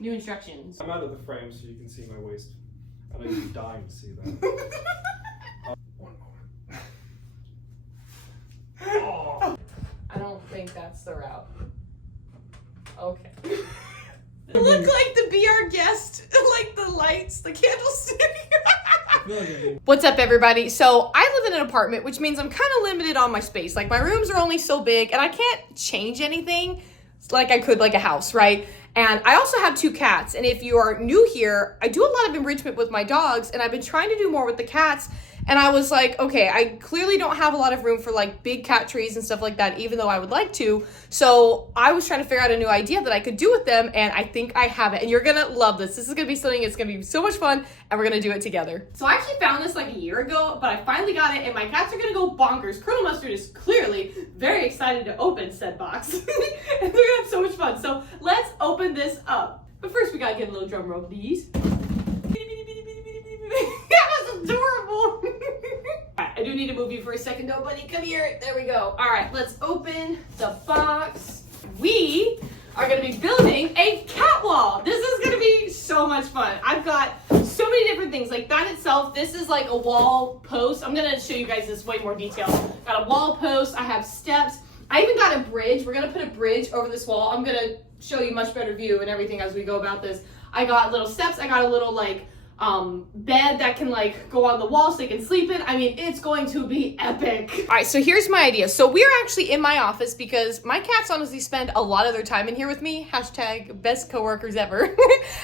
New instructions. I'm out of the frame so you can see my waist. I know you're dying to see that. One moment. Oh. I don't think that's the route. Okay. Look like the Be Our Guest, like the lights, the candlestick. What's up, everybody? So I live in an apartment, which means I'm kind of limited on my space. Like, my rooms are only so big and I can't change anything like I could like a house, right? And I also have 2 cats. And if you are new here, I do a lot of enrichment with my dogs, and I've been trying to do more with the cats. And I was like, okay, I clearly don't have a lot of room for like big cat trees and stuff like that, even though I would like to. So I was trying to figure out a new idea that I could do with them, and I think I have it. And you're gonna love this. This is gonna be something, it's gonna be so much fun, and we're gonna do it together. So I actually found this like a year ago, but I finally got it, and my cats are gonna go bonkers. Colonel Mustard is clearly very excited to open said box. And they're gonna have so much fun. So let's open this up. But first we gotta get a little drum roll, please. That was adorable. I do need to move you for a second though, buddy. Come here. There we go. All right, let's open the box. We are going to be building a cat wall. This is going to be so much fun. I've got so many different things. Like that itself, this is like a wall post. I'm going to show you guys this way more detail. Got a wall post. I have steps. I even got a bridge. We're going to put a bridge over this wall. I'm going to show you much better view and everything as we go about this. I got little steps. I got a little like bed that can like go on the wall so they can sleep in. I mean, it's going to be epic. All right, so here's my idea. So we're actually in my office because my cats honestly spend a lot of their time in here with me. Hashtag best coworkers ever.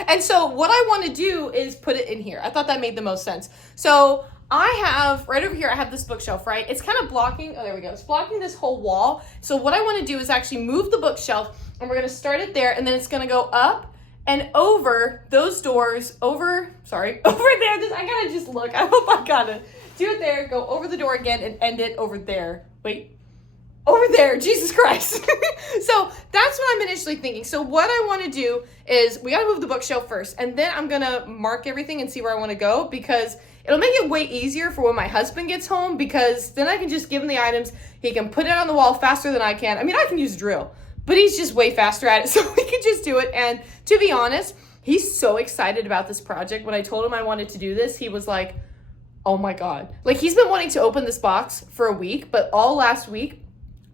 And so what I want to do is put it in here. I thought that made the most sense. So I have, right over here, I have this bookshelf, right? It's kind of blocking, oh, there we go. It's blocking this whole wall. So what I want to do is actually move the bookshelf, and we're going to start it there, and then it's going to go up and over those doors, over there. I gotta just look. I hope I got it. Do it there, go over the door again, and end it over there. Wait, over there, Jesus Christ. So that's what I'm initially thinking. So what I wanna do is, we gotta move the bookshelf first, and then I'm gonna mark everything and see where I wanna go, because it'll make it way easier for when my husband gets home, because then I can just give him the items. He can put it on the wall faster than I can. I mean, I can use a drill, but he's just way faster at it, so we can just do it. And to be honest, he's so excited about this project. When I told him I wanted to do this, he was like, oh my God. Like, he's been wanting to open this box for a week, but all last week,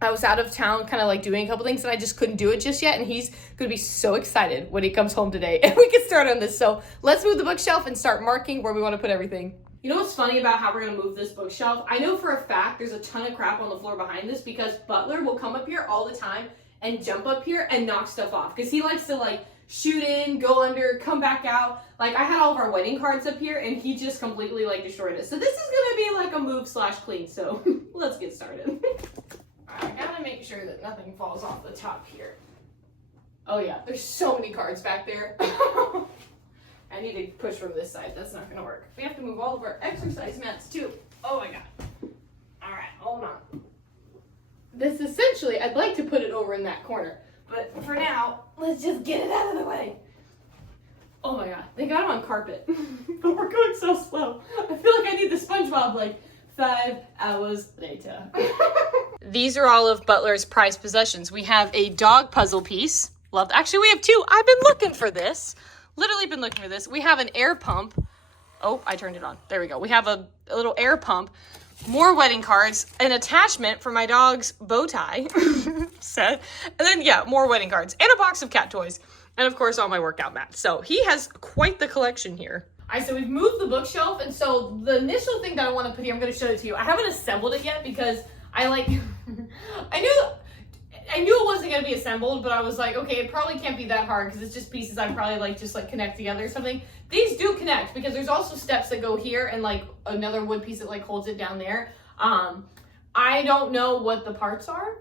I was out of town kind of like doing a couple things, and I just couldn't do it just yet. And he's gonna be so excited when he comes home today and we can start on this. So let's move the bookshelf and start marking where we wanna put everything. You know what's funny about how we're gonna move this bookshelf? I know for a fact there's a ton of crap on the floor behind this, because Butler will come up here all the time and jump up here and knock stuff off, because he likes to like shoot in, go under, come back out. Like, I had all of our wedding cards up here and he just completely like destroyed it. So this is gonna be like a move/clean. So let's get started. I gotta make sure that nothing falls off the top here. Oh yeah, there's so many cards back there. I need to push from this side. That's not gonna work. We have to move all of our exercise mats too. Oh my God. All right, hold on. This essentially, I'd like to put it over in that corner, but for now, let's just get it out of the way. Oh my God, they got it on carpet, but we're going so slow. I feel like I need the SpongeBob like 5 hours later. These are all of Butler's prized possessions. We have a dog puzzle piece. Loved. Actually, we have 2. I've been looking for this. Literally been looking for this. We have an air pump. Oh, I turned it on. There we go. We have a little air pump. More wedding cards, an attachment for my dog's bow tie set, and then yeah, more wedding cards, and a box of cat toys, and of course all my workout mats. So he has quite the collection here. All right, so we've moved the bookshelf, and so the initial thing that I want to put here, I'm going to show it to you. I haven't assembled it yet because I like, I knew it wasn't going to be assembled, but I was like, okay, it probably can't be that hard because it's just pieces I probably like just like connect together or something. These do connect because there's also steps that go here and like another wood piece that like holds it down there. I don't know what the parts are.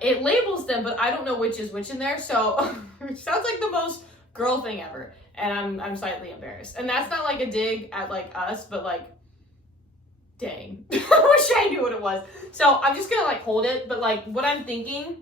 It labels them, but I don't know which is which in there. So it sounds like the most girl thing ever. And I'm slightly embarrassed. And that's not like a dig at like us, but like, dang, I wish I knew what it was. So I'm just gonna like hold it, but like what I'm thinking,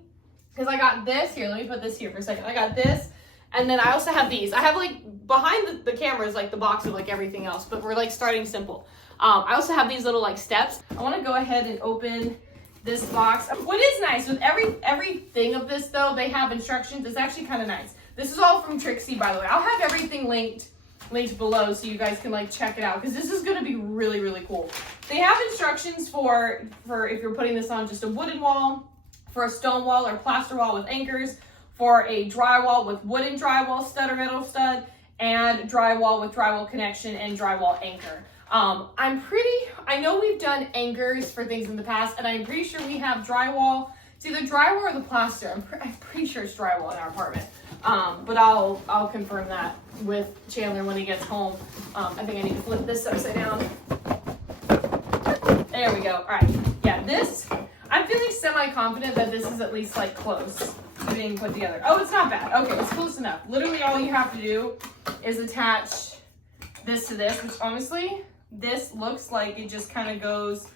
because I got this here, let me put this here for a second. I got this, and then I also have these. I have like behind the camera is like the box of like everything else, but we're like starting simple. I also have these little like steps. I want to go ahead and open this box. What is nice with everything of this though, they have instructions. It's actually kind of nice. This is all from TRIXIE, by the way. I'll have everything linked below so you guys can like check it out because this is going to be really, really cool. They have instructions for if you're putting this on just a wooden wall, for a stone wall or plaster wall with anchors, for a drywall with wooden drywall stud or metal stud, and drywall with drywall connection and drywall anchor. I know we've done anchors for things in the past, and I'm pretty sure we have drywall. It's either drywall or the plaster. I'm pretty sure it's drywall in our apartment. But I'll confirm that with Chandler when he gets home. I think I need to flip this upside down. There we go. All right. Yeah, this, I'm feeling semi-confident that this is at least like close to being put together. Oh, it's not bad. Okay, it's close enough. Literally all you have to do is attach this to this, which honestly, this looks like it just kind of goes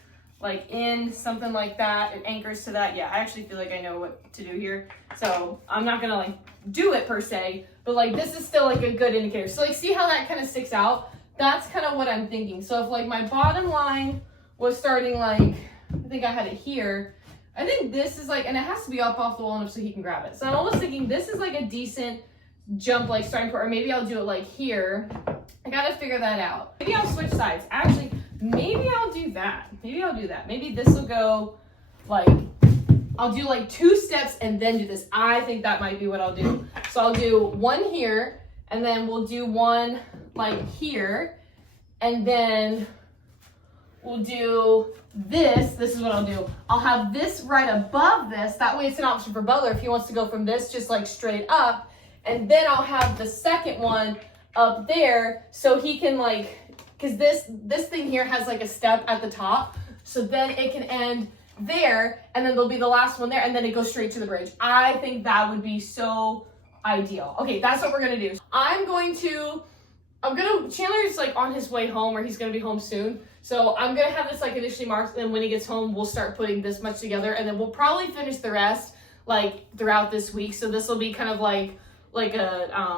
like in something like that. It anchors to that. Yeah, I actually feel like I know what to do here. So I'm not gonna like do it per se, but like this is still like a good indicator. So like see how that kind of sticks out? That's kind of what I'm thinking. So if like my bottom line was starting like, I think I had it here. I think this is like, and it has to be up off the wall enough so he can grab it. So I'm almost thinking this is like a decent jump, like starting point, or maybe I'll do it like here. I gotta figure that out. Maybe I'll switch sides. Actually, maybe I'll do that. Maybe this will go like, I'll do like 2 steps and then do this. I think that might be what I'll do. So I'll do one here, and then we'll do one like here, and then we'll do this. This is what I'll do. I'll have this right above this. That way it's an option for Butler if he wants to go from this just like straight up. And then I'll have the second one up there so he can like, because this thing here has like a step at the top. So then it can end there, and then there'll be the last one there, and then it goes straight to the bridge. I think that would be so ideal. Okay, that's what we're gonna do. Chandler's like on his way home, or he's gonna be home soon. So I'm gonna have this like initially marked, and when he gets home, we'll start putting this much together, and then we'll probably finish the rest like throughout this week. So this will be kind of like a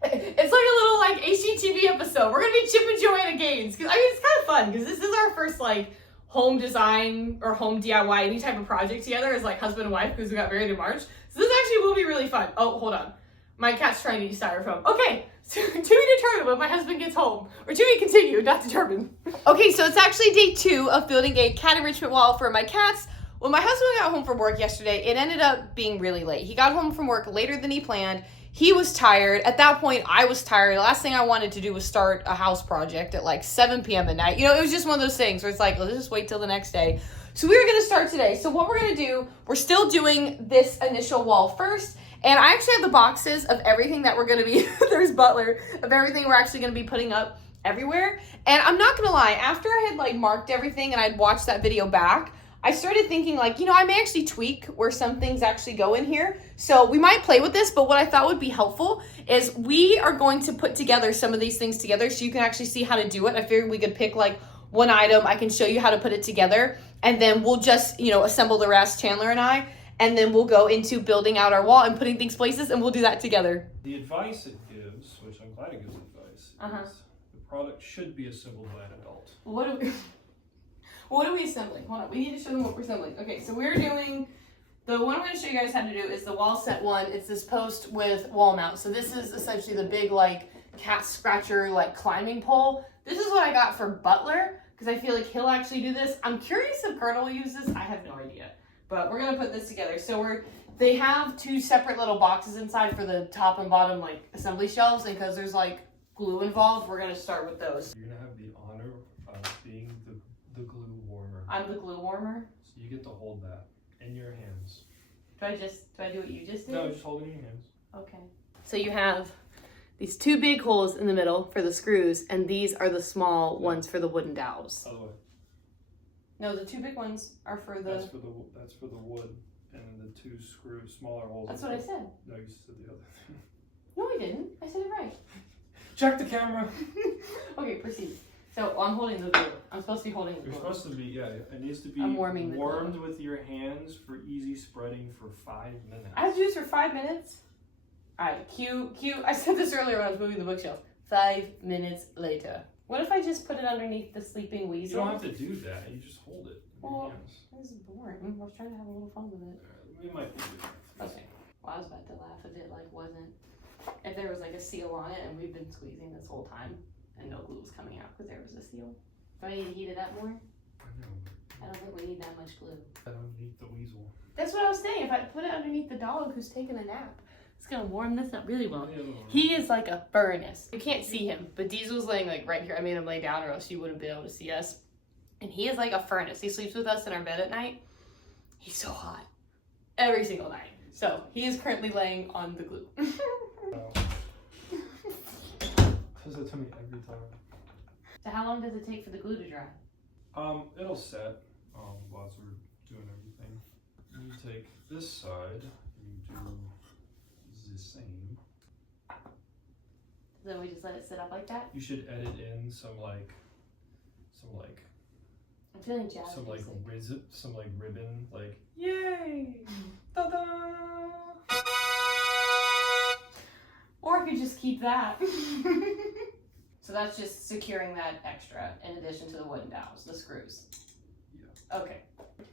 it's like a little like HGTV episode. We're gonna be Chip and Joanna Gaines, because I mean it's kind of fun because this is our first like home design or home DIY, any type of project together as like husband and wife, because we got married in March. So this actually will be really fun. Oh, hold on. My cat's trying to eat styrofoam. Okay, so to be determined when my husband gets home. Or to be continued, not determined. Okay, so it's actually day 2 of building a cat enrichment wall for my cats. When my husband got home from work yesterday, it ended up being really late. He got home from work later than he planned. He was tired. At that point, I was tired. The last thing I wanted to do was start a house project at like 7 p.m. at night. You know, it was just one of those things where it's like, let's just wait till the next day. So we were going to start today. So what we're going to do, we're still doing this initial wall first. And I actually have the boxes of everything that we're going to be, there's Butler, of everything we're actually going to be putting up everywhere. And I'm not going to lie, after I had like marked everything and I'd watched that video back, I started thinking like, you know, I may actually tweak where some things actually go in here. So we might play with this, but what I thought would be helpful is we are going to put together some of these things together so you can actually see how to do it. I figured we could pick like one item. I can show you how to put it together, and then we'll just, you know, assemble the rest, Chandler and I, and then we'll go into building out our wall and putting things places, and we'll do that together. The advice it gives, which I'm glad it gives advice, is the product should be assembled by an adult. What are we assembling? Hold on, we need to show them what we're assembling. Okay, so we're doing, the one I'm going to show you guys how to do is the wall set 1. It's this post with wall mount. So this is essentially the big like cat scratcher like climbing pole. This is what I got for Butler because I feel like he'll actually do this. I'm curious if Colonel will use this. I have no idea, but we're going to put this together. So they have 2 separate little boxes inside for the top and bottom like assembly shelves, and because there's like glue involved, we're going to start with those. You're going to have the honor of being the glue warmer. I'm the glue warmer? So you get to hold that in your hands. Do I do what you just did? No, just hold it in your hands. Okay. So you have these 2 big holes in the middle for the screws, and these are the small ones for the wooden dowels. Other way. No, the 2 big ones are for the... That's for the wood, and then the 2 smaller holes. That's what I said. No, you said the other thing. No, I didn't. I said it right. Check the camera. Okay, proceed. So I'm holding the glue. I'm supposed to be holding the glue. You're supposed to be, yeah, it needs to be warmed with your hands for easy spreading for 5 minutes. I have to do this for 5 minutes? Alright, cue. I said this earlier when I was moving the bookshelf. 5 minutes later. What if I just put it underneath the sleeping weasel? You don't have to do that. You just hold it in your hands. This is boring. I was trying to have a little fun with it. We might do that. Okay. Well, I was about to laugh if it like wasn't, if there was like a seal on it and we've been squeezing this whole time and no glue was coming out because there was a seal. Do I need to heat it up more? I know. I don't think we need that much glue. I don't need the weasel. That's what I was saying. If I put it underneath the dog who's taking a nap, it's gonna warm this up really well. Yeah. He is like a furnace. You can't see him, but Diesel's laying like right here. I made him lay down or else you wouldn't be able to see us. And he is like a furnace. He sleeps with us in our bed at night. He's so hot. Every single night. So he is currently laying on the glue. Says it to me every time. So how long does it take for the glue to dry? It'll set while we're doing everything. You take this side, you do the same. Then we just let it sit up like that? You should edit in some I'm feeling jazz music. some ribbon, like yay, ta-da! Or I could just keep that. So that's just securing that extra in addition to the wooden dowels, the screws. Yeah. Okay.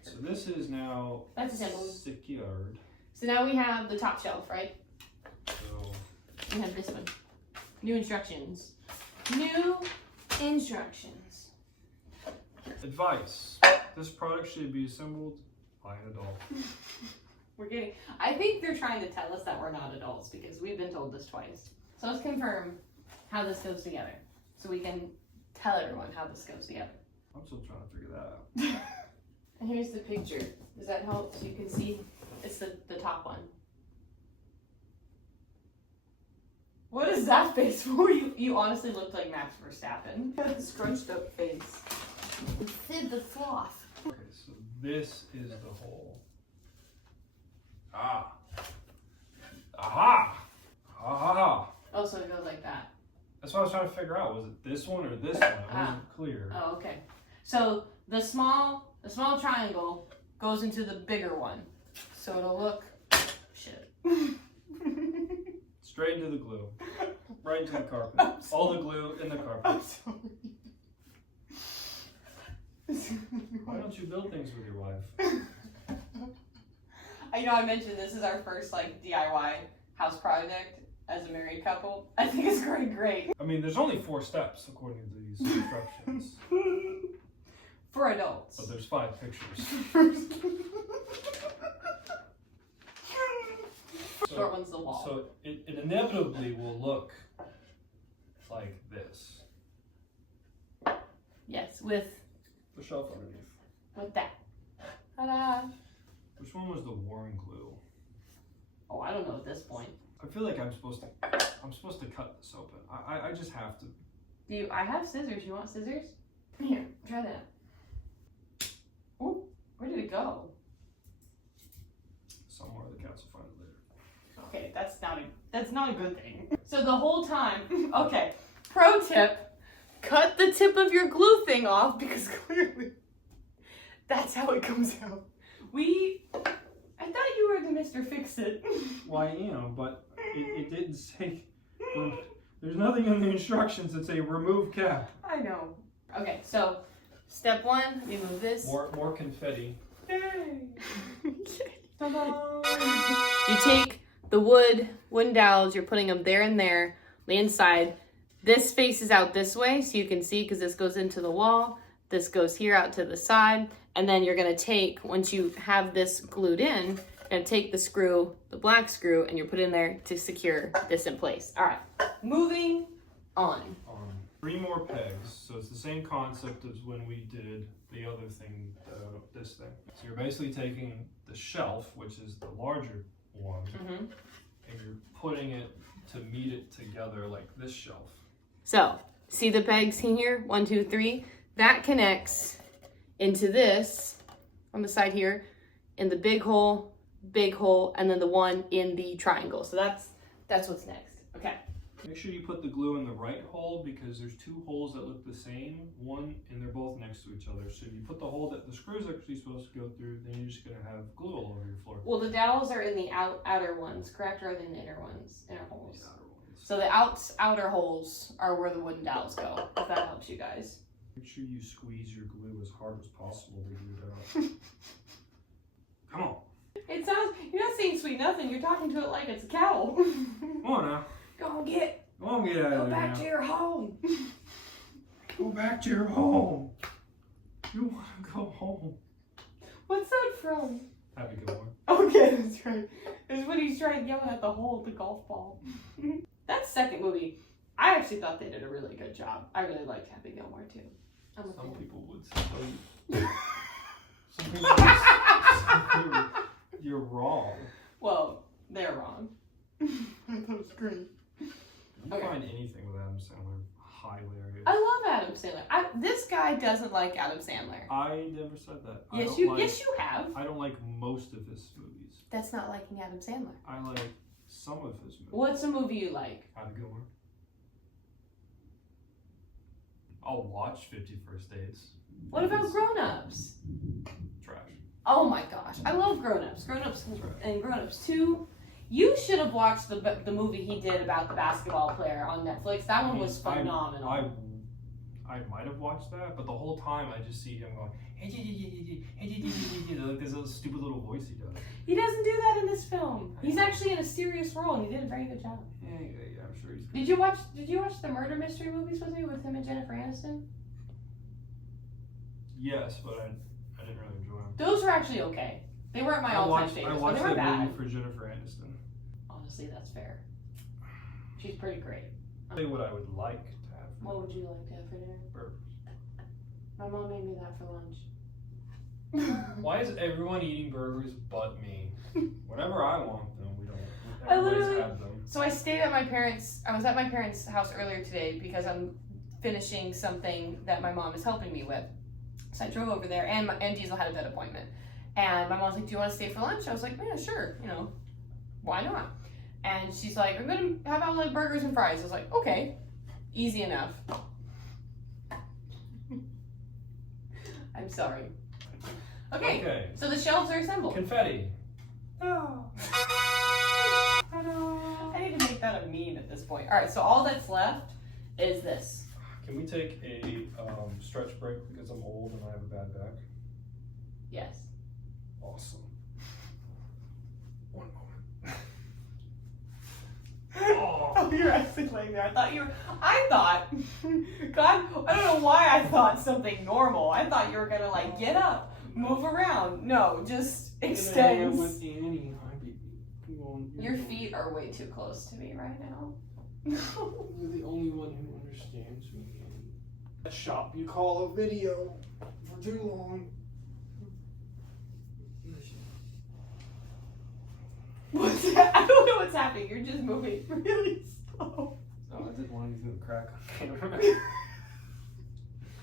So this is now That's assembled. secured. So now we have the top shelf, right? So We have this one. New instructions. New instructions. advice: this product should be assembled by an adult. I think they're trying to tell us that we're not adults because we've been told this twice. So let's confirm how this goes together so we can tell everyone how this goes together. I'm still trying to figure that out. And here's the picture. Does that help? So you can see it's the top one. What is that face for? You honestly looked like Max Verstappen. You had a scrunched up face. Sid the Sloth. Okay, so this is the hole. Ah. Aha! Aha! Oh, so it goes like that. That's what I was trying to figure out. Was it this one or this one? It wasn't clear. Oh, okay. So the small triangle goes into the bigger one. So it'll look shit. Straight into the glue. Right into the carpet. All the glue in the carpet. I'm sorry. Why don't you build things with your wife? I mentioned this is our first like DIY house project as a married couple. I think it's going great. I mean, there's only 4 steps according to these instructions. For adults. But there's 5 pictures. Short one's the wall. So it inevitably will look like this. Yes, with The shelf underneath. that. Ta-da! Which one was the worn glue? Oh, I don't know at this point. I feel like I'm supposed to cut this open. I just have to. I have scissors. You want scissors? Here, try that. Oh, where did it go? Somewhere the cats will find it later. Okay, that's not a good thing. So the whole time, okay, pro tip, cut the tip of your glue thing off because clearly that's how it comes out. I thought you were the Mr. Fix-It. Well, I am, but it didn't say. There's nothing in the instructions that say remove cap. I know. Okay, so step 1, we move this. More confetti. Yay! You take the wooden dowels, you're putting them there and there, the inside. This faces out this way so you can see because this goes into the wall. This goes here out to the side. And then you're gonna take, once you have this glued in, you're gonna take the screw, the black screw, and you put it in there to secure this in place. All right, moving on. 3 more pegs. So it's the same concept as when we did the other thing, this thing. So you're basically taking the shelf, which is the larger one, and you're putting it to meet it together like this shelf. So, see the pegs in here? 1, 2, 3. That connects into this on the side here, in the big hole, and then the one in the triangle. So that's what's next. Okay. Make sure you put the glue in the right hole because there's 2 holes that look the same, and they're both next to each other. So if you put the hole that the screws are actually supposed to go through, then you're just gonna have glue all over your floor. Well, the dowels are in the outer ones, correct, or in the inner ones, inner holes? The outer ones. So the outer holes are where the wooden dowels go, if that helps you guys. Make sure you squeeze your glue as hard as possible to glue it out. Come on. It sounds, you're not saying sweet nothing, you're talking to it like it's a cow. Come on now. Go on, get Go out of there back now. to your home. Go back to your home. You want to go home. What's that from? Happy Gilmore. Okay, that's right. It's when he's trying yelling at the hole of the golf ball. That second movie, I actually thought they did a really good job. I really liked Happy Gilmore too. I'm a Some fan. people would say some people would say you're wrong. Well, they're wrong. That was great. You Okay. find anything with Adam Sandler hilarious. I love Adam Sandler. This guy doesn't like Adam Sandler. I never said that. Yes, yes, you have. I don't like most of his movies. That's not liking Adam Sandler. I like some of his movies. What's a movie you like? Happy Gilmore. I'll watch 50 First Dates. What about Grown Ups? Trash. Oh my gosh, I love Grown Ups. Grown Ups and Grown Ups 2. You should have watched the movie he did about the basketball player on Netflix. That one was phenomenal. I might have watched that, but the whole time I just see him going, like this little stupid little voice he does. He doesn't do that in this film. He's actually in a serious role, and he did a very good job. Yeah, I'm sure he's good. Did you watch the murder mystery movies with me with him and Jennifer Aniston? Yes, but I didn't really enjoy them. Those were actually okay. They weren't my all-time favorites, I but watched they were that bad. movie for Jennifer Aniston. Honestly, that's fair. She's pretty great. I'll tell you what I would like to have. What would you like to have for dinner? Burgers. My mom made me that for lunch. Why is everyone eating burgers but me? Whenever I want them, we don't. I Everybody's literally- had them. So I stayed at my parents' house earlier today because I'm finishing something that my mom is helping me with. So I drove over there, and Diesel had a vet appointment. And my mom's like, do you want to stay for lunch? I was like, yeah, sure, why not? And she's like, I'm gonna have out like burgers and fries. I was like, okay, easy enough. I'm sorry. Okay, so the shelves are assembled. Confetti. Oh. I need to make that a meme at this point. All right, so all that's left is this. Can we take a stretch break because I'm old and I have a bad back? Yes. Awesome. One moment. Oh, you're actually laying there. I thought, God, I don't know why I thought something normal. I thought you were gonna like get up, move around. No, just extends. With Annie. Your feet are way too close to me right now. You're the only one who understands me. That shop you call a video for too long. What's that? I don't know what's happening. You're just moving really slow. Oh, I didn't want anything to crack on camera.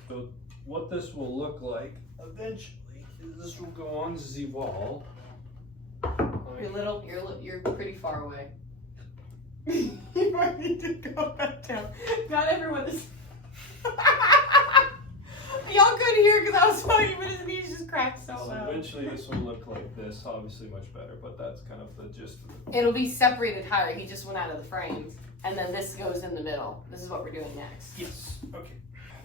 So what this will look like eventually is this will go on the wall. You're pretty far away. You might need to go back down. Not everyone is. Y'all couldn't hear because I was talking, but his knees just cracked so So loud. eventually this will look like this, obviously much better, but that's kind of the gist of it. It'll be separated higher. He just went out of the frames, and then this goes in the middle. This is what we're doing next. Yes. Okay.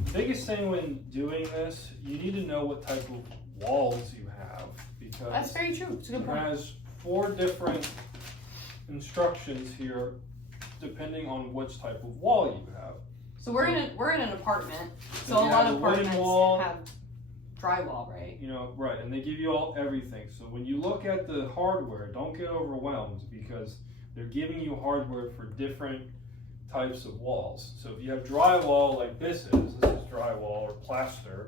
The biggest thing when doing this, you need to know what type of walls you have because That's very true. It's a good it point. has 4 different instructions here depending on which type of wall you have. So we're in an apartment. So So a you lot have of a wooden apartments wall. have drywall, right? Right, and they give you everything. So when you look at the hardware, don't get overwhelmed because they're giving you hardware for different types of walls. So if you have drywall like this is drywall or plaster,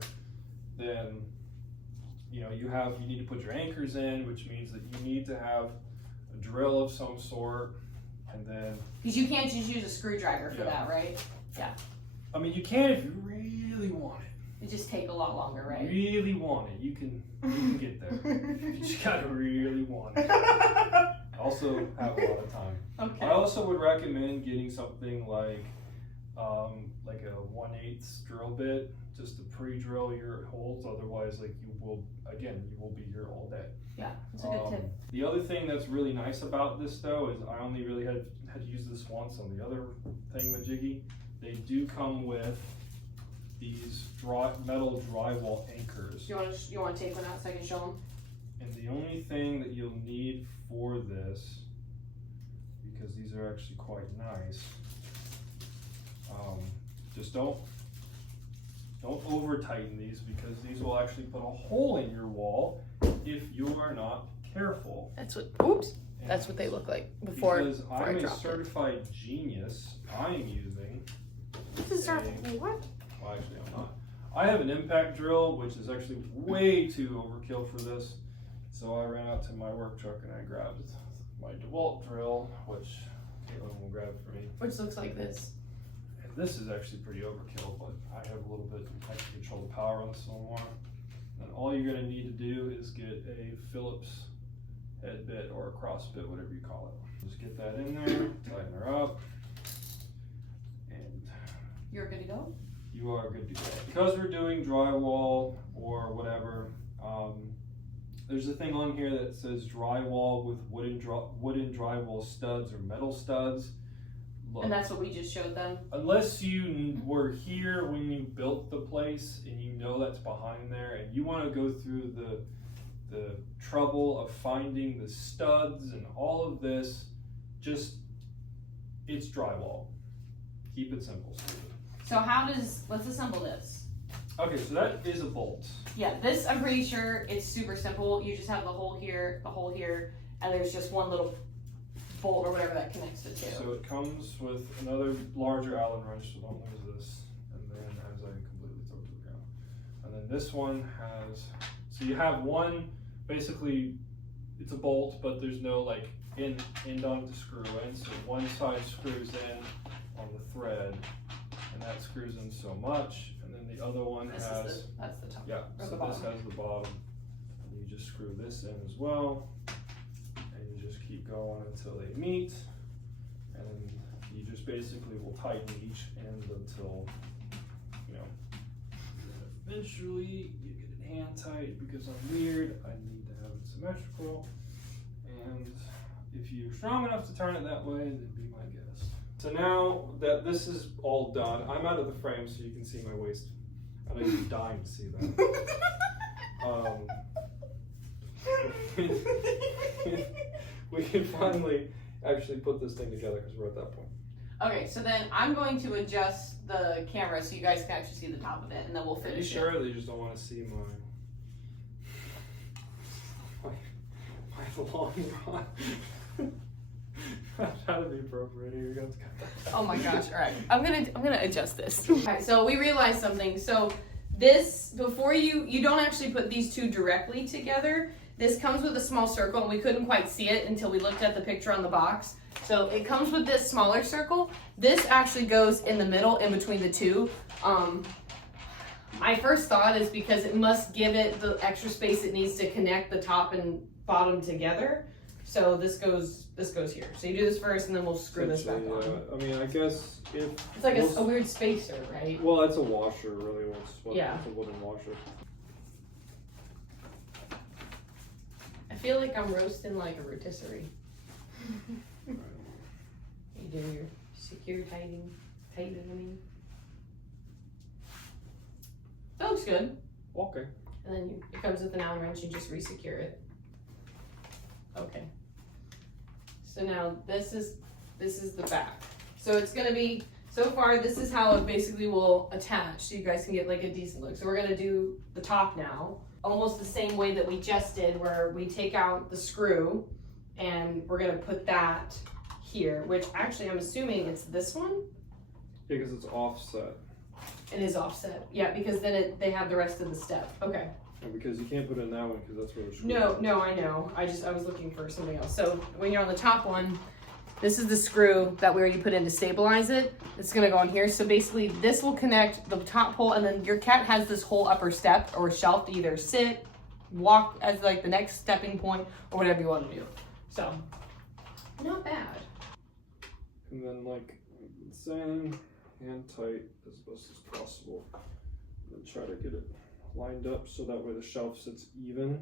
then you need to put your anchors in, which means that you need to have a drill of some sort, and then Because you can't just use a screwdriver for that, right? I mean you can if you really want it. It just take a lot longer, right? Really want it, you can get there. You just gotta really want it. Also have a lot of time. Okay. I also would recommend getting something like a 1/8 drill bit just to pre-drill your holes. Otherwise, you will be here all day. Yeah, that's a good tip. The other thing that's really nice about this though is I only really had to use this once on the other thingamajiggy. They do come with these metal drywall anchors. You want to take one out so I can show them? And the only thing that you'll need for this, because these are actually quite nice, just don't over tighten these, because these will actually put a hole in your wall if you are not careful. That's what, oops, that's what they look like before I'm I a dropped certified genius, I'm using This is what? well, actually I'm not. I have an impact drill, which is actually way too overkill for this. So I ran out to my work truck and I grabbed my DeWalt drill, which Caitlin will grab for me. Which looks like this. And this is actually pretty overkill, but I have a little bit, I can control the power on this a little more. And all you're gonna need to do is get a Phillips head bit or a cross bit, whatever you call it. Just get that in there, tighten her up, and You're good to go? you are good to go. Because we're doing drywall or whatever, there's a thing on here that says drywall with wooden drywall studs or metal studs. Look, And that's what we just showed them. unless you were here when you built the place and you know that's behind there and you want to go through the trouble of finding the studs and all of this, just, it's drywall. Keep it simple, stupid. So let's assemble this. Okay, so that is a bolt. Yeah, this I'm pretty sure it's super simple. You just have the hole here, and there's just one little bolt or whatever that connects the two. So it comes with another larger Allen wrench, so don't lose this. And then as I completely throw it to the ground. And then this one has, so you have one, basically it's a bolt, but there's no like end on to screw in. So one side screws in on the thread, and that screws in so much. And then the other one That's the top. yeah, or so the bottom. this has the bottom. And you just screw this in as well. And you just keep going until they meet. And then you just basically will tighten each end until, you know, eventually you get it hand tight. Because I'm weird, I need to have it symmetrical. And if you're strong enough to turn it that way, then be my guest. So now that this is all done, I'm out of the frame so you can see my waist. I know you're dying to see that. We can finally actually put this thing together because we're at that point. Okay, so then I'm going to adjust the camera so you guys can actually see the top of it, and then we'll finish Are you sure they just don't want to see my long rod? How to be appropriate here. You're going to cut that. Oh my gosh! All right, I'm gonna adjust this. Okay, so we realized something. So this, before you don't actually put these two directly together. This comes with a small circle, and we couldn't quite see it until we looked at the picture on the box. So it comes with this smaller circle. This actually goes in the middle, in between the two. My first thought is because it must give it the extra space it needs to connect the top and bottom together. So this goes here. So you do this first, and then we'll screw this back on. I mean, I guess if It's like a weird spacer, right? well, it's a washer, really. Yeah. It's a wooden washer. I feel like I'm roasting like a rotisserie. You do your secure tightening. That looks good. Okay. And then it comes with an Allen wrench. You just re-secure it. Okay. So now this is the back. So it's gonna be, so far this is how it basically will attach, so you guys can get like a decent look. So we're gonna do the top now, almost the same way that we just did, where we take out the screw and we're gonna put that here, which actually I'm assuming it's this one. Yeah, because it's offset. It is offset. Yeah, because then they have the rest of the step. Okay. And because you can't put it in that one because that's where the screw No, I know. I was looking for something else. So when you're on the top one, this is the screw that we already put in to stabilize it. It's gonna go in here. So basically this will connect the top pole, and then your cat has this whole upper step or shelf to either sit, walk as like the next stepping point, or whatever you want to do. So, not bad. And then like saying, hand tight as best as possible. And then try to get it lined up so that way the shelf sits even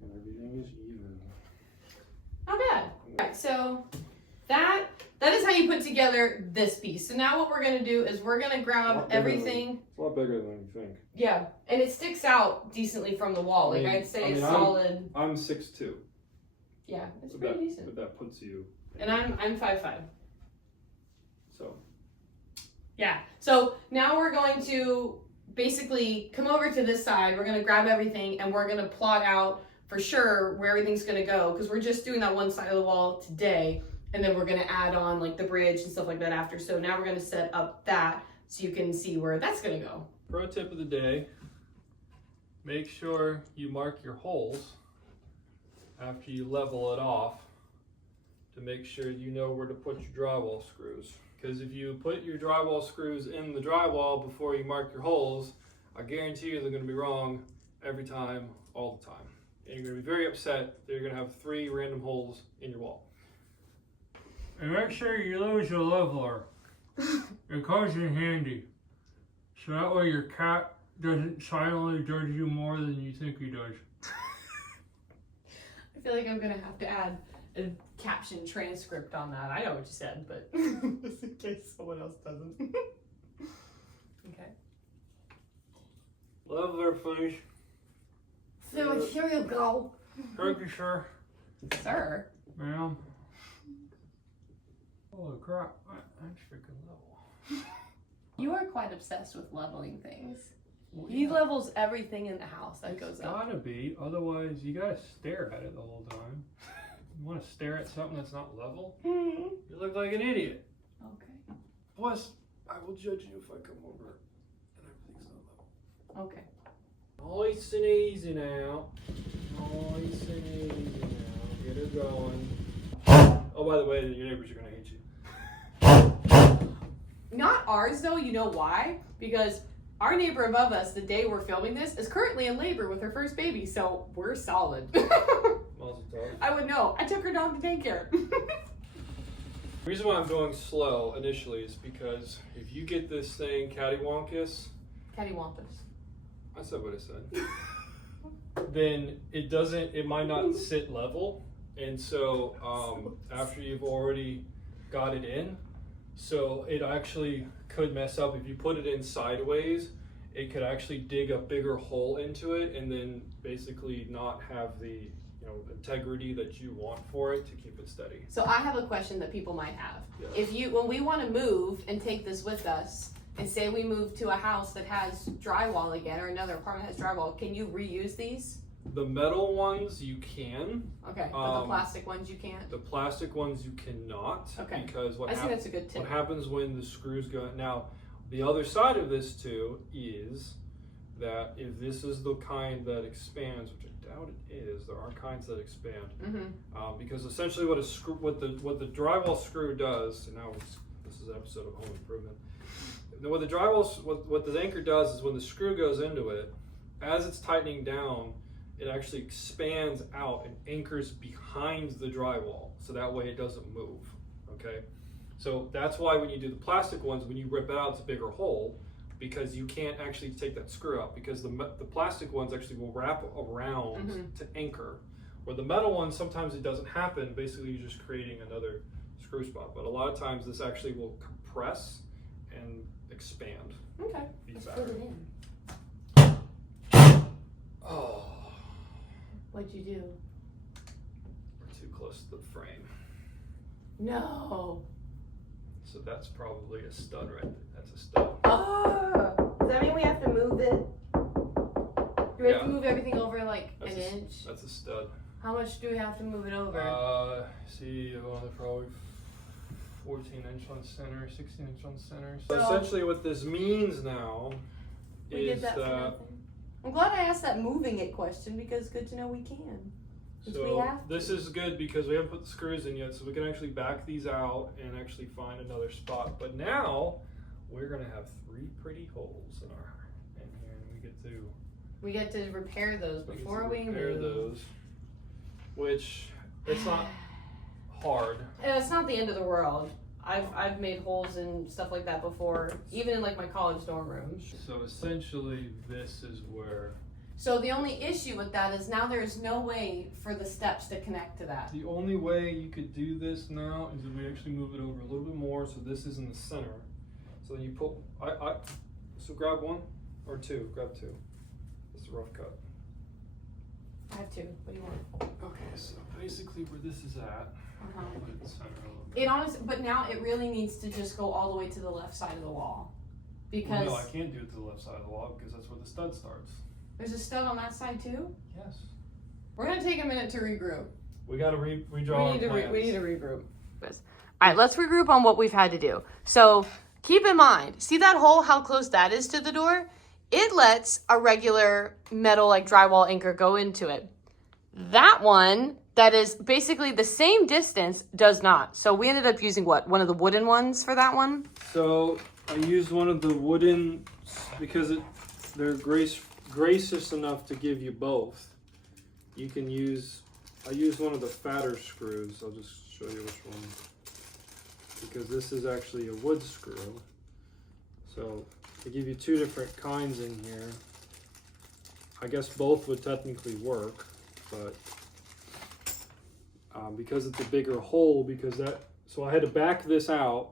and everything is even. Not bad. Alright, so that that is how you put together this piece. So now what we're gonna do is we're gonna grab everything. It's a lot bigger than you think. Yeah, and it sticks out decently from the wall. Like I'd say it's solid. I'm 6'2". Yeah, it's pretty decent. But that puts you. And I'm 5'5". So. Yeah. So now we're going to basically come over to this side. We're gonna grab everything and we're gonna plot out for sure where everything's gonna go, because we're just doing that one side of the wall today, and then we're gonna add on like the bridge and stuff like that after. So now we're gonna set up that so you can see where that's gonna go. Pro tip of the day, make sure you mark your holes after you level it off to make sure you know where to put your drywall screws. Because if you put your drywall screws in the drywall before you mark your holes, I guarantee you they're going to be wrong every time, all the time. And you're going to be very upset that you're going to have 3 random holes in your wall. And make sure you lose your leveler. It comes in handy. So that way your cat doesn't silently judge you more than you think he does. I feel like I'm going to have to add a caption transcript on that. I know what you said, but just in case someone else doesn't. Okay. Leveler, please. So here you go. Thank you, sir. Sir. Ma'am. Holy crap, that's freaking level. You are quite obsessed with leveling things. He levels everything in the house that goes up. It's gotta be, otherwise you gotta stare at it the whole time. You wanna stare at something that's not level? You look like an idiot. Okay. Plus, I will judge you if I come over and everything's not level. Okay. Nice and easy now. Nice and easy now. Get it going. Oh, by the way, your neighbors are gonna hate you. Not ours though, you know why? Because our neighbor above us, the day we're filming this, is currently in labor with her first baby, so we're solid. I would know. I took her dog to daycare. The reason why I'm going slow initially is because if you get this thing cattywampus, I said what I said, then it might not sit level, and so after you've already got it in, so it actually could mess up. If you put it in sideways, it could actually dig a bigger hole into it and then basically not have the integrity that you want for it to keep it steady. So I have a question that people might have. Yes. When we want to move and take this with us, and say we move to a house that has drywall again, or another apartment has drywall, can you reuse these? The metal ones you can. Okay, but the plastic ones you can't? The plastic ones you cannot. Okay. Because I think that's a good tip. what happens when the screws go... Now, the other side of this too is that if this is the kind that expands, which I doubt it is, there are kinds that expand. Mm-hmm. Because essentially what the drywall screw does, and now this is an episode of Home Improvement. What the anchor does is when the screw goes into it, as it's tightening down, it actually expands out and anchors behind the drywall, so that way it doesn't move, okay? So that's why when you do the plastic ones, when you rip it out, it's a bigger hole, because you can't actually take that screw out, because the plastic ones actually will wrap around to anchor. Where the metal ones, sometimes it doesn't happen, basically you're just creating another screw spot, but a lot of times this actually will compress and expand. Okay, let's put it in. Oh. What'd you do? We're too close to the frame. No. So that's probably a stud right there. That's a stud. Oh, does that mean we have to move it? Do we have to move everything over like an inch? That's a stud. How much do we have to move it over? See, they're probably 14-inch on center, 16-inch on center. So essentially what this means now is that... I'm glad I asked that moving it question, because good to know we can. So this is good because we haven't put the screws in yet, so we can actually back these out and actually find another spot. But now we're gonna have 3 pretty holes in here, and we get to repair those before we repair move. those, which it's not hard. It's not the end of the world. I've made holes and stuff like that before, even in like my college dorm rooms. So essentially this is where So the only issue with that is now there's no way for the steps to connect to that. The only way you could do this now is if we actually move it over a little bit more, so this is in the center. So then you pull, so grab one or two, grab two. It's a rough cut. I have two. What do you want? Okay, so basically where this is at, put it in the center a little bit. It honestly, but now it really needs to just go all the way to the left side of the wall. Because Well, no, I can't do it to the left side of the wall because that's where the stud starts. there's a stud on that side too? Yes. We're gonna take a minute to regroup. We got to redraw our plans. We need to regroup. All right, let's regroup on what we've had to do. So keep in mind, see that hole, how close that is to the door? It lets a regular metal like drywall anchor go into it. That one that is basically the same distance does not. So we ended up using what? One of the wooden ones for that one? So I used one of the wooden because they're gracious enough to give you both. You can use, I used one of the fatter screws. I'll just show you which one. Because this is actually a wood screw. So they give you two different kinds in here. I guess both would technically work, but because it's a bigger hole, so I had to back this out,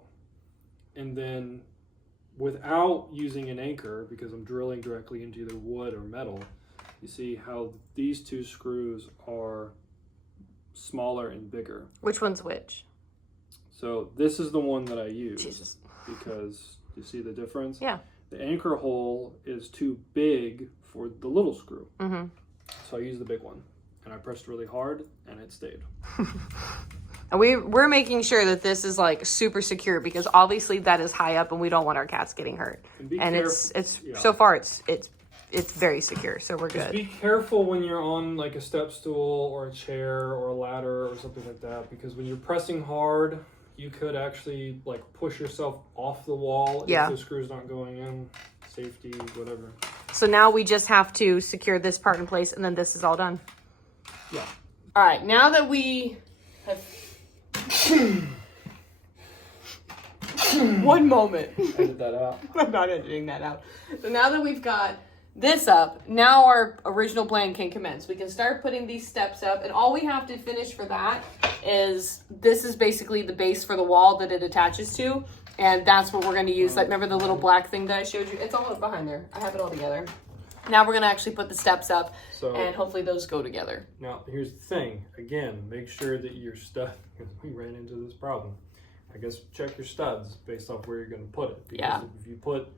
and then without using an anchor, because I'm drilling directly into either wood or metal, you see how these two screws are smaller and bigger. Which one's which? So this is the one that I use. Jesus. Because you see the difference? Yeah. The anchor hole is too big for the little screw. Mm-hmm. So I used the big one, and I pressed really hard, and it stayed. And we're making sure that this is like super secure because obviously that is high up and we don't want our cats getting hurt. And it's yeah. So far it's very secure, so we're Just good. be careful when you're on like a step stool or a chair or a ladder or something like that, because when you're pressing hard, you could actually like push yourself off the wall if the screw's not going in. Safety, whatever. So now we just have to secure this part in place and then this is all done. Yeah. All right, now that we have... One moment. Edit that out. I'm not editing that out. So now that we've got this up, now our original plan can commence. We can start putting these steps up, and all we have to finish for that is, this is basically the base for the wall that it attaches to, and that's what we're going to use. Like, remember the little black thing that I showed you? It's all behind there. I have it all together. Now we're going to actually put the steps up, and hopefully those go together. Now, here's the thing. Again, make sure that your stud, we ran into this problem. I guess check your studs based off where you're going to put it. Because if you put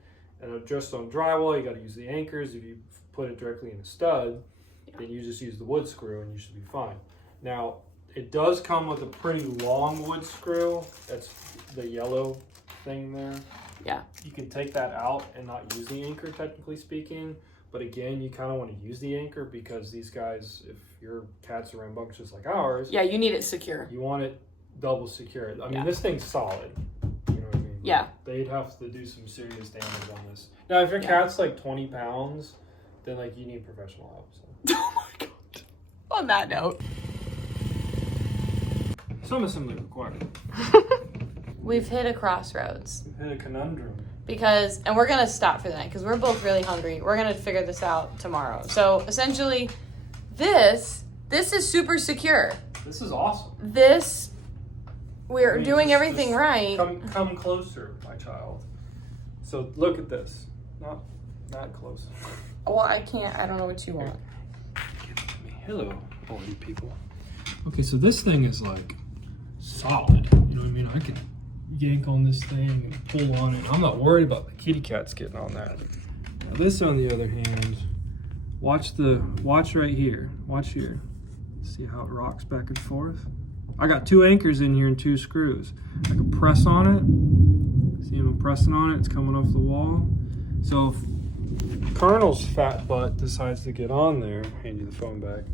just on drywall, you got to use the anchors. If you put it directly in a stud, then you just use the wood screw and you should be fine. Now, it does come with a pretty long wood screw. That's the yellow thing there. Yeah. You can take that out and not use the anchor, technically speaking. But again, you kind of want to use the anchor because these guys, if your cats are rambunctious like ours, yeah, you need it secure. You want it double secure. I mean, this thing's solid. You know what I mean? Yeah. They'd have to do some serious damage on this. Now, if your cat's like 20 pounds, then like you need professional help. So. Oh my god. On that note. Some assembly required. We've hit a crossroads. We've hit a conundrum. And we're going to stop for the night because we're both really hungry. We're going to figure this out tomorrow. So essentially, this is super secure. This is awesome. We're doing everything right. Come closer, my child. So look at this. Not close. Well, I don't know what you want. Hello, all you people. Okay, so this thing is like solid. You know what I mean? I can yank on this thing and pull on it. I'm not worried about the kitty cats getting on that. Now this, on the other hand, watch right here. Watch here. See how it rocks back and forth? I got two anchors in here and two screws. I can press on it. See, I'm pressing on it. It's coming off the wall. So if Colonel's fat butt decides to get on there, hand you the phone back.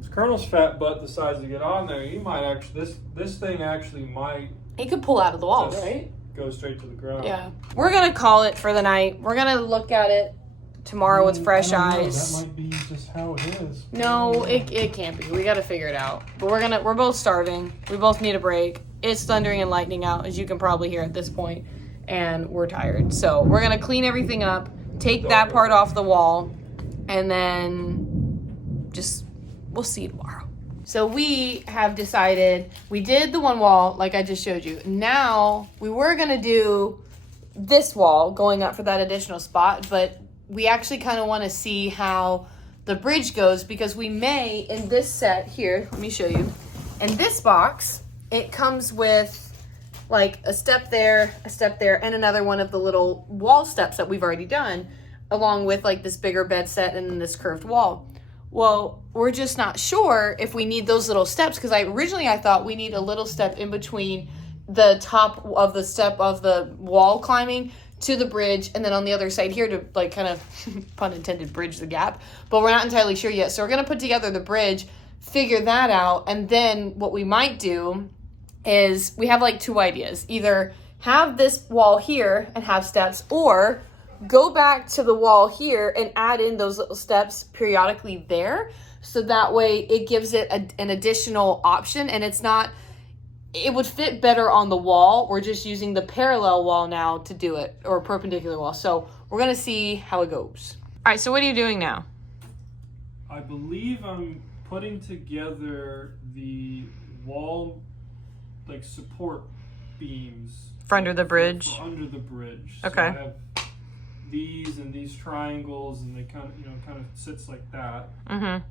If Colonel's fat butt decides to get on there, he might actually, this thing actually might. It could pull out of the wall, right? Go straight to the ground. Yeah. We're going to call it for the night. We're going to look at it tomorrow with fresh eyes. That might be just how it is. No, it can't be. We got to figure it out. But we're both starving. We both need a break. It's thundering and lightning out, as you can probably hear at this point, and we're tired. So we're going to clean everything up, take that part off the wall, and then just, we'll see tomorrow. So we have decided, we did the one wall like I just showed you. Now we were gonna do this wall going up for that additional spot, but we actually kind of want to see how the bridge goes, because we may, in this set here, let me show you. In this box, it comes with like a step there, and another one of the little wall steps that we've already done, along with like this bigger bed set and then this curved wall. Well, we're just not sure if we need those little steps, because originally I thought we need a little step in between the top of the step of the wall climbing to the bridge, and then on the other side here to like kind of, pun intended, bridge the gap. But we're not entirely sure yet. So we're gonna put together the bridge, figure that out, and then what we might do is we have like two ideas. Either have this wall here and have steps, or go back to the wall here and add in those little steps periodically there. So that way it gives it an additional option, and it's not, it would fit better on the wall. We're just using the parallel wall now to do it, or perpendicular wall. So we're gonna see how it goes. All right, so what are you doing now? I believe I'm putting together the wall, like support beams. For under the bridge? For under the bridge. Okay. So I have these and these triangles, and they kind of, kind of sits like that. Mm-hmm.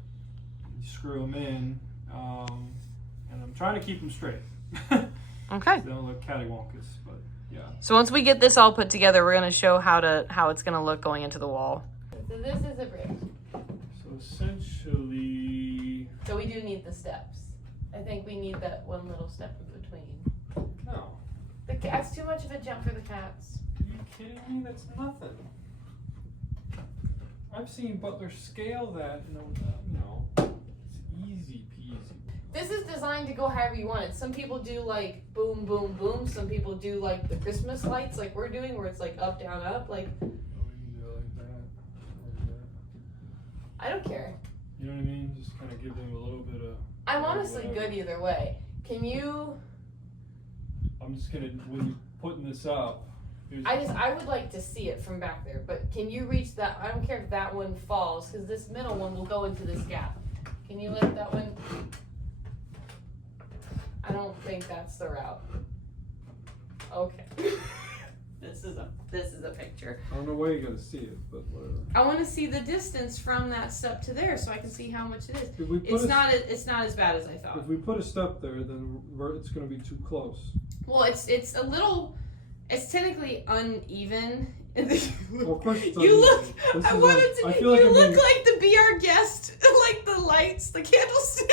You screw them in, and I'm trying to keep them straight. Okay. They don't look cattywampus, but yeah. So once we get this all put together, we're gonna show how it's gonna look going into the wall. So this is a bridge. So essentially. So we do need the steps. I think we need that one little step in between. No. The cat's too much of a jump for the cats. Are you kidding me? That's nothing. I've seen Butler scale that. No, it's easy peasy. This is designed to go however you want it. Some people do like boom, boom, boom. Some people do like the Christmas lights like we're doing, where it's like up, down, up. Like, Oh, you can do it like that. Like that. I don't care. You know what I mean? Just kind of give them a little bit of. I'm honestly whatever. good either way. Can you? I'm just gonna, when you're putting this up. I would like to see it from back there, but can you reach that? I don't care if that one falls, because this middle one will go into this gap. Can you let that one? I don't think that's the route. Okay. This is a picture. I don't know where you're gonna see it, but whatever. I want to see the distance from that step to there, so I can see how much it is. If we put It's not as bad as I thought. If we put a step there, then it's gonna be too close. Well, it's a little. It's technically uneven. Well, of course it's You look. uneven. I wanted to. I feel like you I'm look being, like the Be Our Guest, like the lights, the candlestick.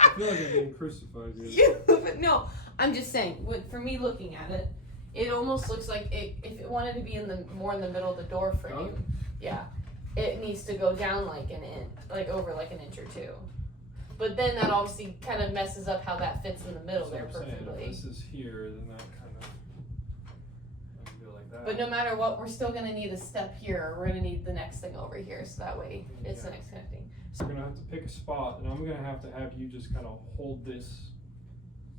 I feel like I'm being crucified here. You, but no, I'm just saying. For me, looking at it, it almost looks like if it wanted to be more in the middle of the door frame. Oh. Yeah, it needs to go down like an inch, like over like an inch or two. But then that obviously kind of messes up how that fits in the middle there That's what I'm saying. perfectly. If this is here, then that kind of. I can go like that. But no matter what, we're still gonna need a step here. We're gonna need the next thing over here, so that way it's the next connecting. We're gonna have to pick a spot, and I'm gonna have to have you just kind of hold this.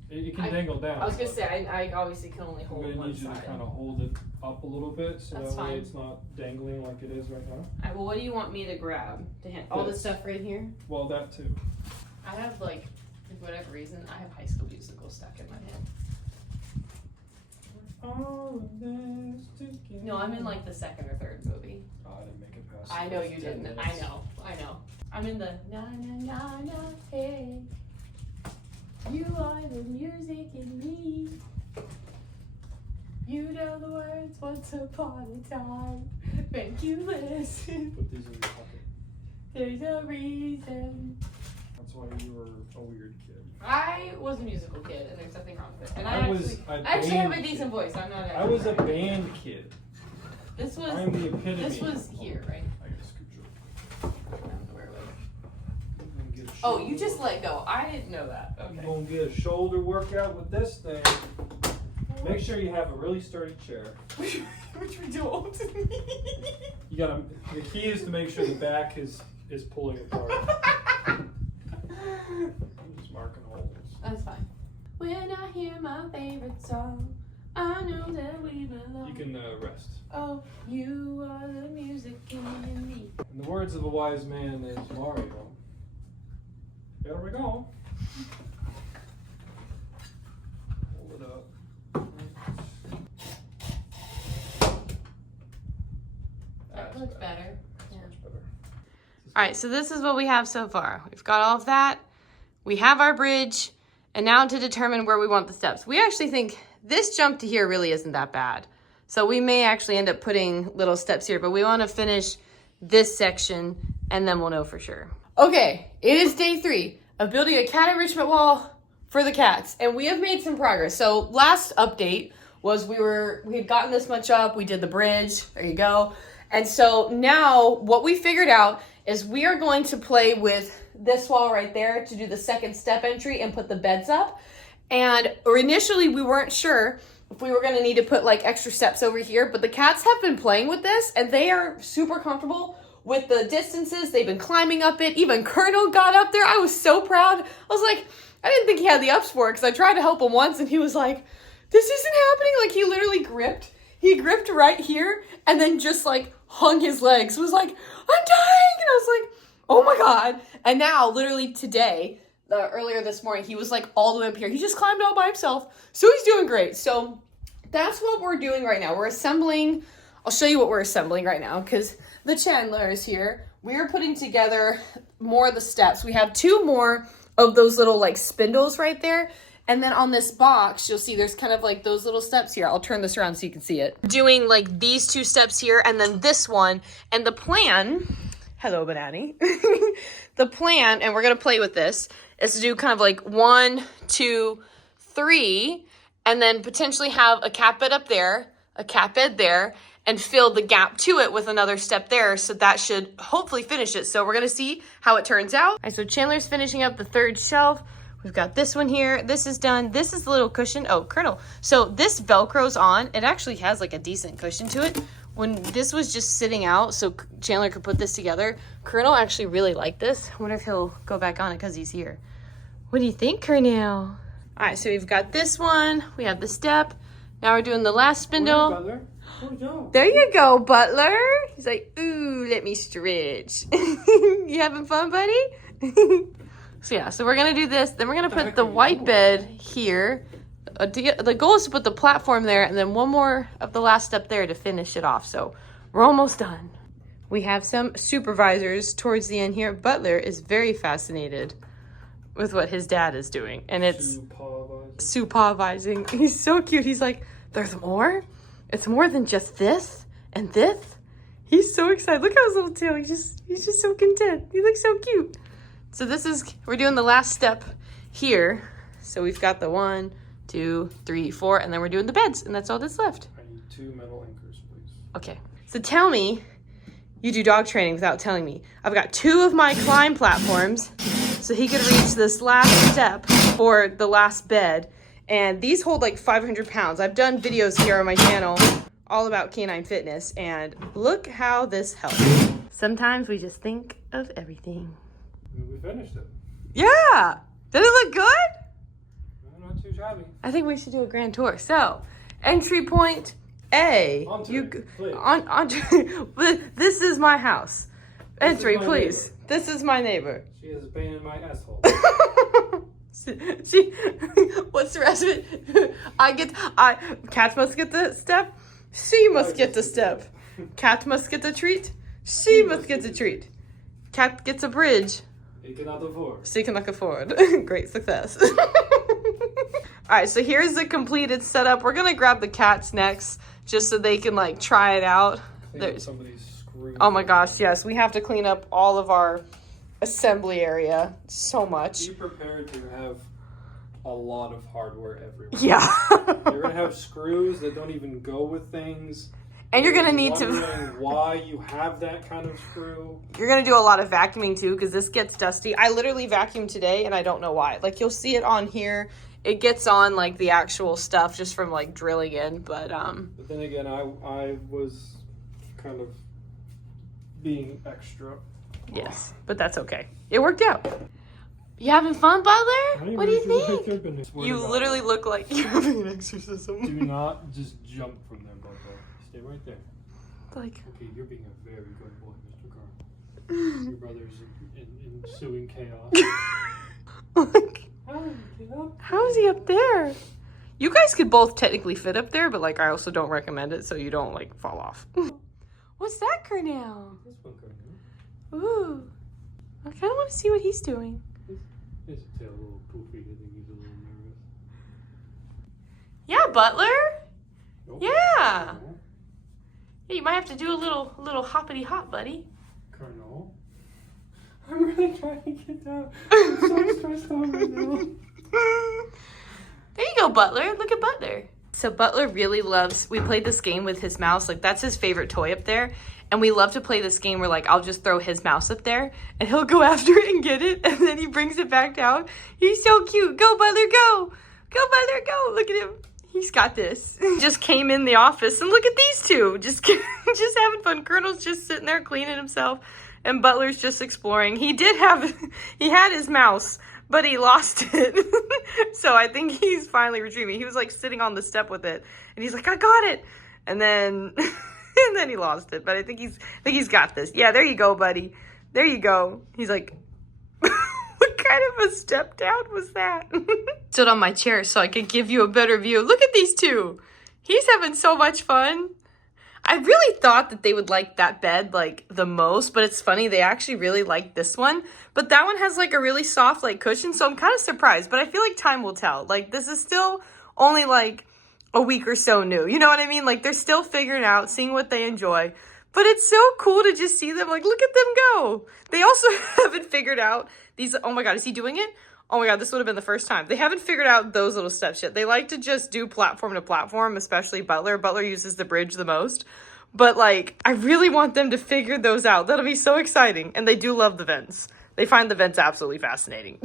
It can dangle down. I was gonna say I obviously can only I'm hold gonna one need you to side. kind of hold it up a little bit, so That's that way fine. it's not dangling like it is right now. Alright, well, what do you want me to grab to hand? All this stuff right here. Well, that too. I have like, for whatever reason, I have High School Musical stuck in my head. All of this together. No, I'm in like the second or third movie. Oh, I didn't make it past. I the know first you 10 didn't. minutes. I know. I'm in the na na na na hey. You are the music in me. You know the words once upon a time. Make you listen. Put these in your pocket. There's a reason. That's why you were a weird kid. I was a musical kid, and there's nothing wrong with it. And I was a I actually have a band decent kid. voice. I'm not. I was a band kid. This was. I'm the epitome. This was here, right? I gotta scooch up. I don't know where it was. I'm gonna get a Oh, shoulder you just work- let go. I didn't know that. I'm Okay. gonna get a shoulder workout with this thing. Make sure you have a really sturdy chair. Which we don't. You gotta. The key is to make sure the back is pulling apart. I'm just marking holes. That's fine. When I hear my favorite song, I know that we belong. You can rest. oh, you are the music in me. In the words of a wise man named Mario, there we go. Hold it up. That looks better. That's much better. All right, so this is what we have so far. We've got all of that. We have our bridge, and now to determine where we want the steps. We actually think this jump to here really isn't that bad. So we may actually end up putting little steps here, but we want to finish this section, and then we'll know for sure. Okay, it is day 3 of building a cat enrichment wall for the cats, and we have made some progress. So last update was we had gotten this much up. We did the bridge. There you go. And so now what we figured out is we are going to play with this wall right there to do the second step entry and put the beds up. And initially we weren't sure if we were going to need to put like extra steps over here, but the cats have been playing with this and they are super comfortable with the distances. They've been climbing up it. Even Colonel got up there. I was so proud. I was like, I didn't think he had the ups for it because I tried to help him once and he was like, this isn't happening. Like he literally gripped. He gripped right here and then just like hung his legs. Was like, I'm dying. And I was like, oh my God. And now literally today, earlier this morning, he was like all the way up here. He just climbed all by himself. So he's doing great. So that's what we're doing right now. We're assembling. I'll show you what we're assembling right now because the Chandler is here. We're putting together more of the steps. We have 2 more of those little like spindles right there. And then on this box, you'll see there's kind of like those little steps here. I'll turn this around so you can see it. Doing like these 2 steps here and then this one. And the plan, hello, Banani. The plan, and we're going to play with this, is to do kind of like 1, 2, 3, and then potentially have a cat bed up there, a cat bed there, and fill the gap to it with another step there. So that should hopefully finish it. So we're going to see how it turns out. All right, so Chandler's finishing up the 3rd shelf. We've got this one here. This is done. This is the little cushion. Oh, Colonel. So this Velcro's on. It actually has like a decent cushion to it. When this was just sitting out so Chandler could put this together, Colonel actually really liked this. I wonder if he'll go back on it because he's here. What do you think, Colonel? All right, so we've got this one. We have the step. Now we're doing the last spindle. Butler. There you go, Butler. He's like, ooh, let me stretch. You having fun, buddy? So yeah, so we're gonna do this. Then we're gonna put the white bed here. The goal is to put the platform there and then one more of the last step there to finish it off. So we're almost done. We have some supervisors towards the end here. Butler is very fascinated with what his dad is doing. And it's supervising. He's so cute. He's like, there's more? It's more than just this and this? He's so excited. Look at his little tail. He's just so content. He looks so cute. So we're doing the last step here. So we've got the 1, 2, 3, 4, and then we're doing the beds, and that's all that's left. I need 2 metal anchors, please. Okay. So tell me, you do dog training without telling me. I've got 2 of my climb platforms, so he could reach this last step for the last bed. And these hold like 500 pounds. I've done videos here on my channel all about canine fitness, and look how this helps. Sometimes we just think of everything. We finished it. Yeah! Did it look good? Not too shabby. I think we should do a grand tour. So, entry point A. This is my house. Entry, please. Neighbor. This is my neighbor. She is a pain in my asshole. What's the rest of it? Cat must get the step. She must get the step. Cat must get the treat. She must get the treat. Cat gets a bridge. He cannot afford. She cannot afford. Great success. All right, so here's the completed setup. We're gonna grab the cats next, just so they can like try it out. Some of these screws. Oh my gosh, yes, we have to clean up all of our assembly area so much. Be prepared to have a lot of hardware everywhere. Yeah. You're gonna have screws that don't even go with things. And you're gonna need to. Why you have that kind of screw? You're gonna do a lot of vacuuming too, because this gets dusty. I literally vacuumed today, and I don't know why. Like you'll see it on here. It gets on like the actual stuff just from like drilling in, but. But then again, I was kind of being extra. Yes, but that's okay. It worked out. You having fun, Butler? What do you think? You literally look like you're having an exorcism. Do not just jump from there, Butler. Stay right there. Like. Okay, you're being a very good boy, Mr. Carl. Your brother's in ensuing chaos. Like, How did he get up? how is he up there? You guys could both technically fit up there, but like I also don't recommend it so you don't like fall off. What's that, Cornell? This one, Carl. Ooh. I kind of want to see what he's doing. His tail a little poofy. I think he's a little nervous. Yeah, Butler. Nope. Yeah. No. Yeah, you might have to do a little hoppity hop, buddy. Colonel. I'm really trying to get down. I'm so stressed out right now. There you go, Butler. Look at Butler. So Butler really loves, we played this game with his mouse. Like, that's his favorite toy up there. And we love to play this game where, like, I'll just throw his mouse up there and he'll go after it and get it. And then he brings it back down. He's so cute. Go, Butler, go. Go, Butler, go. Look at him. He's got this. Just came in the office and look at these two. Just having fun. Colonel's just sitting there cleaning himself. And Butler's just exploring. He had his mouse, but he lost it. So I think he's finally retrieving. He was like sitting on the step with it. And he's like, I got it. And then and then he lost it. But I think he's got this. Yeah, there you go, buddy. There you go. He's like, what kind of a step down was that? Stood on my chair so I could give you a better view. Look at these two. He's having so much fun. I really thought that they would like that bed like the most, but it's funny, they actually really like this one. But that one has like a really soft like cushion, so I'm kind of surprised, but I feel like time will tell. Like this is still only like a week or so new, you know what I mean? Like they're still figuring out, seeing what they enjoy. But it's so cool to just see them, like look at them go. They also haven't figured out these, oh my God, is he doing it? Oh my God, this would have been the first time. They haven't figured out those little steps yet. They like to just do platform to platform, especially Butler. Butler uses the bridge the most. But like, I really want them to figure those out. That'll be so exciting. And they do love the vents. They find the vents absolutely fascinating.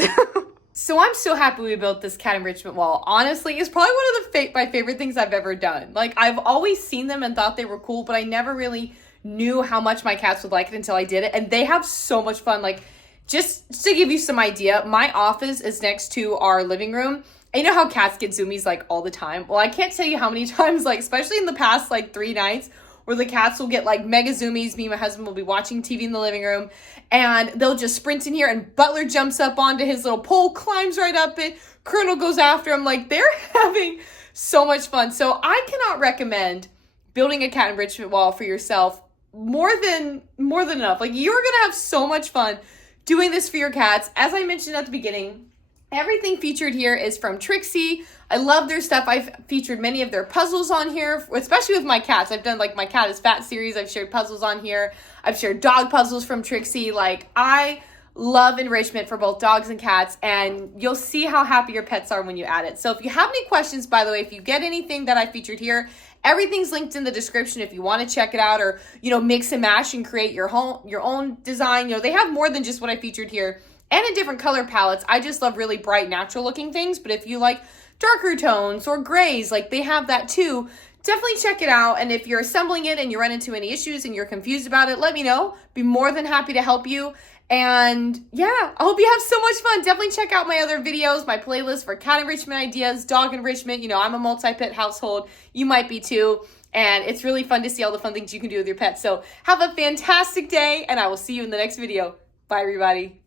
So I'm so happy we built this cat enrichment wall. Honestly, it's probably one of my favorite things I've ever done. Like, I've always seen them and thought they were cool, but I never really knew how much my cats would like it until I did it. And they have so much fun. Like, just to give you some idea, my office is next to our living room. And you know how cats get zoomies like all the time? Well, I can't tell you how many times, like, especially in the past like 3 nights, where the cats will get like mega zoomies. Me and my husband will be watching TV in the living room and they'll just sprint in here and Butler jumps up onto his little pole, climbs right up it. Colonel goes after him. Like they're having so much fun. So I cannot recommend building a cat enrichment wall for yourself more than enough. Like you're going to have so much fun doing this for your cats. As I mentioned at the beginning, everything featured here is from TRIXIE. I love their stuff. I've featured many of their puzzles on here, especially with my cats. I've done like my Cat is Fat series. I've shared puzzles on here. I've shared dog puzzles from TRIXIE. Like I love enrichment for both dogs and cats, and you'll see how happy your pets are when you add it. So if you have any questions, by the way, if you get anything that I featured here, everything's linked in the description if you want to check it out, or, you know, mix and mash and create your own design. You know, they have more than just what I featured here and in different color palettes. I just love really bright, natural looking things. But if you like darker tones or grays, like they have that too. Definitely check it out. And if you're assembling it and you run into any issues and you're confused about it, let me know. Be more than happy to help you. And yeah, I hope you have so much fun. Definitely check out my other videos, my playlist for cat enrichment ideas, dog enrichment. You know, I'm a multi-pet household. You might be too. And it's really fun to see all the fun things you can do with your pets. So have a fantastic day, and I will see you in the next video. Bye, everybody.